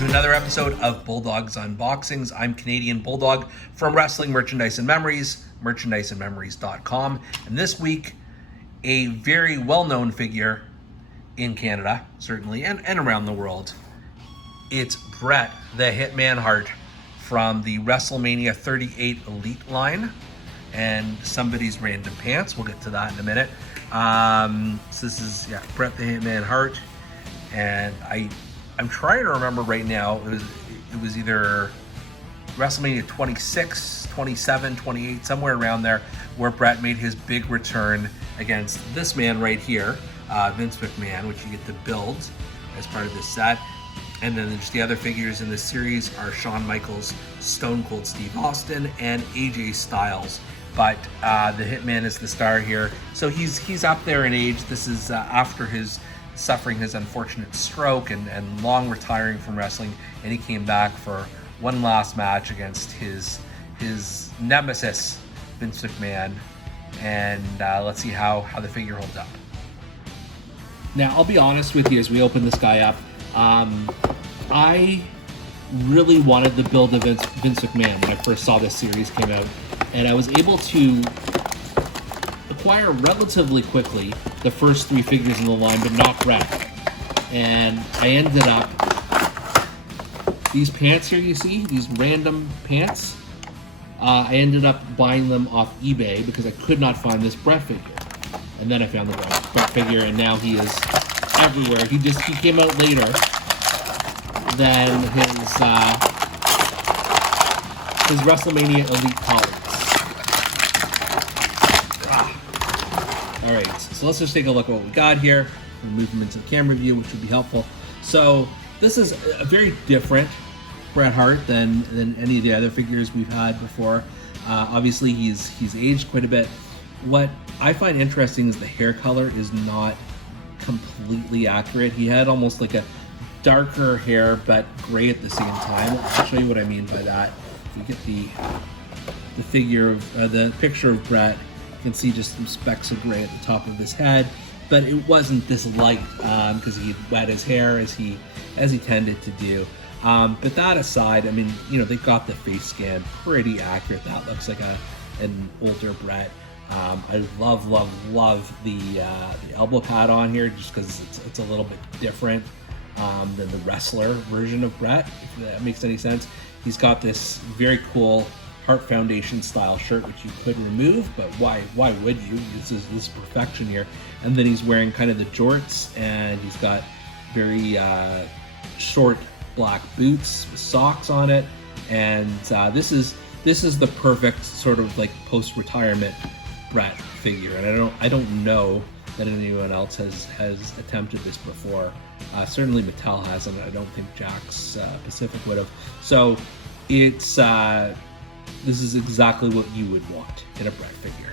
to another episode of Bulldog's Unboxings. I'm Canadian Bulldog from Wrestling Merchandise and Memories, merchandiseandmemories.com. And this week, a very well-known figure in Canada, certainly, and around the world. It's BRET, the Hitman Hart, from the WrestleMania 38 Elite line, and somebody's random pants. We'll get to that in a minute. So this is, BRET the Hitman Hart, and I'm trying to remember right now, it was either WrestleMania 26, 27, 28, somewhere around there, where BRET made his big return against this man right here, Vince McMahon, which you get to build as part of this set. And then just the other figures in this series are Shawn Michaels, Stone Cold Steve Austin, and AJ Styles. But the Hitman is the star here. So he's up there in age. This is after suffering his unfortunate stroke and long retiring from wrestling, and he came back for one last match against his nemesis, Vince McMahon. And let's see how the figure holds up. Now, I'll be honest with you as we open this guy up. I really wanted to build a Vince McMahon when I first saw this series came out, and I was able to acquire relatively quickly the first three figures in the line, but not BRET. And I ended up, these pants here you see, these random pants, I ended up buying them off eBay because I could not find this BRET figure. And then I found the BRET figure, and now he is everywhere. He came out later than his WrestleMania Elite colleagues. All right, so let's just take a look at what we got here. We'll move them into the camera view, which would be helpful. So this is a very different Bret Hart than any of the other figures we've had before. Obviously, he's aged quite a bit. What I find interesting is the hair color is not completely accurate. He had almost like a darker hair, but gray at the same time. I'll show you what I mean by that. If you get the figure of the picture of Bret, you can see just some specks of gray at the top of his head, but it wasn't this light because he wet his hair as he tended to do. But that aside, I mean, they got the face scan pretty accurate. That looks like an older Bret. I love the elbow pad on here just because it's a little bit different than the wrestler version of Bret, if that makes any sense. He's got this very cool Hart Foundation style shirt, which you could remove, but why would you? This is perfection here. And then he's wearing kind of the jorts, and he's got very short black boots with socks on it. And this is the perfect sort of like post-retirement Bret figure, and I don't know that anyone else has attempted this before. Certainly Mattel hasn't. I don't think Jakks Pacific would have. So it's this is exactly what you would want in a Bret figure.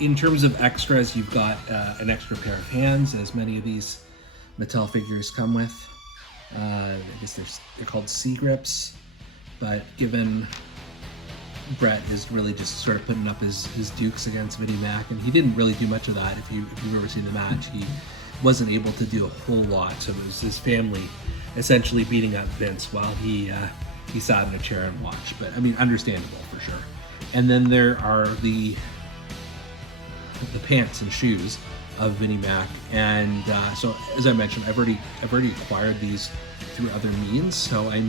In terms of extras, you've got an extra pair of hands, as many of these Mattel figures come with. I guess they're called C-grips, but given Bret is really just sort of putting up his dukes against Vinnie Mac, and he didn't really do much of that. If you've ever seen the match, he wasn't able to do a whole lot. So it was his family essentially beating up Vince while he sat in a chair and watched. But I mean, understandable for sure. And then there are the pants and shoes of Vinnie Mac, and so as I mentioned, I've already acquired these through other means. So I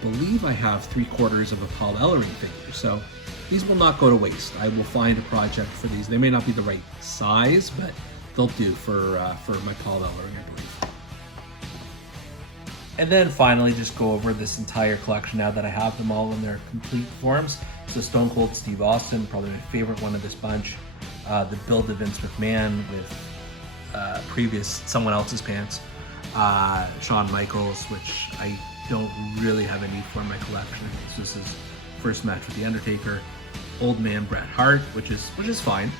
believe I have 3/4 of a Paul Ellering figure, so these will not go to waste. I will find a project for these. They may not be the right size, but they'll do for my Paul Ellering, I believe. And then finally, just go over this entire collection now that I have them all in their complete forms. So Stone Cold Steve Austin, probably my favorite one of this bunch. The build of Vince McMahon with previous someone else's pants. Shawn Michaels, which I don't really have a need for in my collection. It's just his first match with The Undertaker. Old man Bret Hart, which is fine.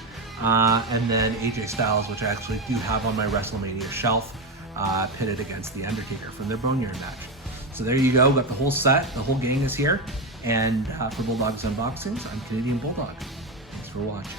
And then AJ Styles, which I actually do have on my WrestleMania shelf, pitted against The Undertaker from their Boneyard match. So there you go, got the whole set, the whole gang is here. And for Bulldog's Unboxings, I'm Canadian Bulldog. Thanks for watching.